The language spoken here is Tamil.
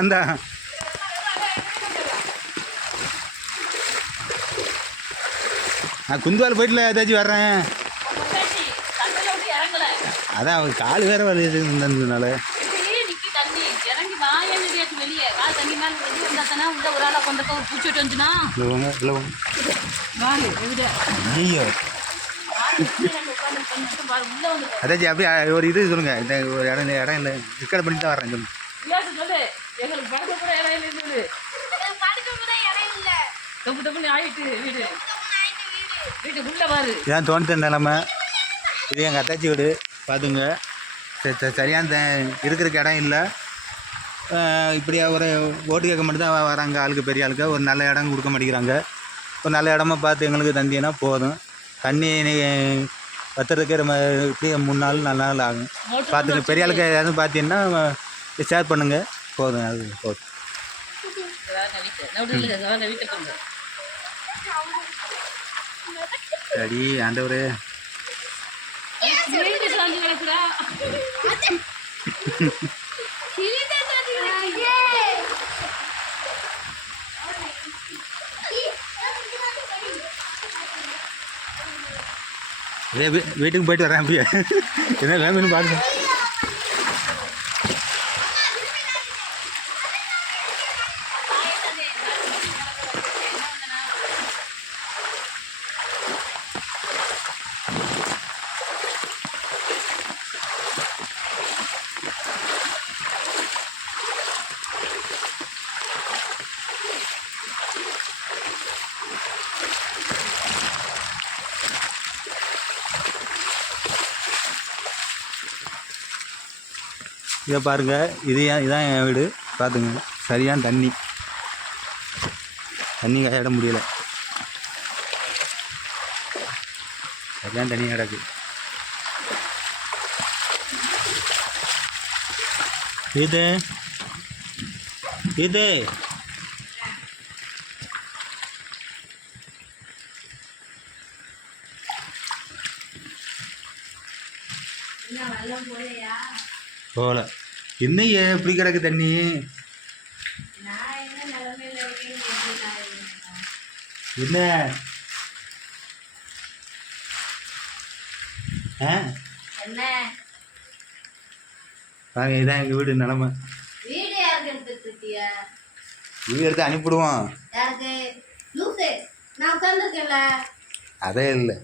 அந்த நான் குந்துவால் போயிட்டுல ஏதாச்சும் வர்றேன். அதான் அவர் கால் வேற வலினால ஐயோ அதாச்சும் அப்படியே ஒரு இது சொல்லுங்க. இந்த ஒரு இடம் இல்லை ரெக்கார்ட் பண்ணி தான் வரேன் சொல்லு. இதான் தோணுத்த நிலமை. இது எங்கள் அத்தாச்சி வீடு பார்த்துங்க. சரியான இருக்கிறதுக்கு இடம் இல்லை. இப்படியா ஒரு ஓட்டு கேட்க மட்டும் தான் வராங்க ஆளுக்கு, பெரிய ஆளுக்கு. ஒரு நல்ல இடம் கொடுக்க மாட்டேங்கிறாங்க. ஒரு நல்ல இடமா பார்த்து எங்களுக்கு தந்தினா போதும். தண்ணி வத்துறதுக்கு நம்ம இப்படி 3 நாள் 4 நாள் ஆகும். பார்த்துங்க, பெரிய ஆளுக்கு எதுவும் பார்த்தீங்கன்னா ஷேர் பண்ணுங்கள். போதும், அது போதும். சரி ஆண்டவரே. அதே வீட்டுக்கு போயிட்டு வரேன். அப்படியே என்ன வேணும்னு பாருங்க. இதை பாருங்கள், இதான் என் வீடு. பார்த்துங்க, சரியான தண்ணி காயிட முடியலை. சரியான தண்ணி கிடக்கு. இது போல இன்னும் எப்படி கிடக்கு தண்ணி? என்ன இதான் எங்கள் வீடு நிலமை. வீடு எடுத்து அனுப்பிவிடுவோம். அதே இல்லை.